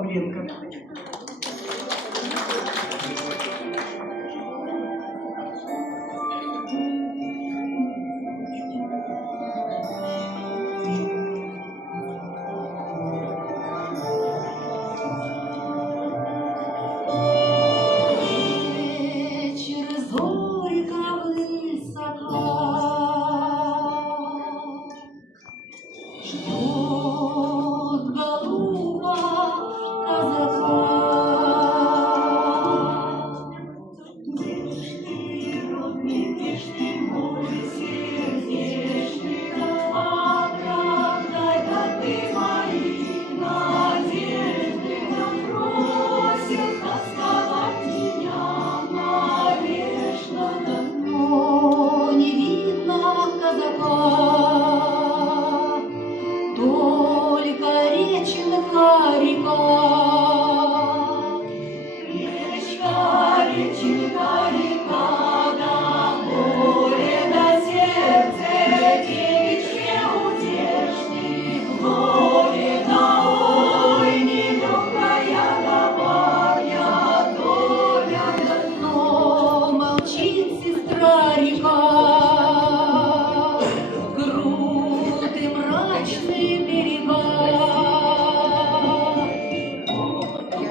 Павленко. Через горько высоко ждет голуба казака. Где ж ты, родный, где ж ты, мой сердечный, оправдай-ка ты мои надежды, просил оставить меня навечно. Давно не видно казака, только реченька река. Реченька река, да море, да сердце девичье утешны в горе, да ой, нелегкая добавя доля. Но молчит сестра река, крут и мрачные берега.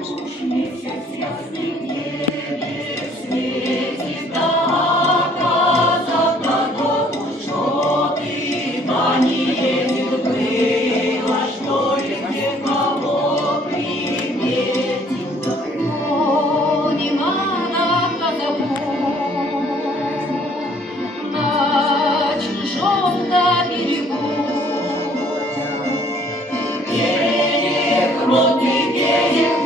Уж месяц ясный в небе светит, да казак на дому, что ты да не едет было, что ли где кого приметит. Но не надо казаку на чужом-то берегу. Берег, родный берег,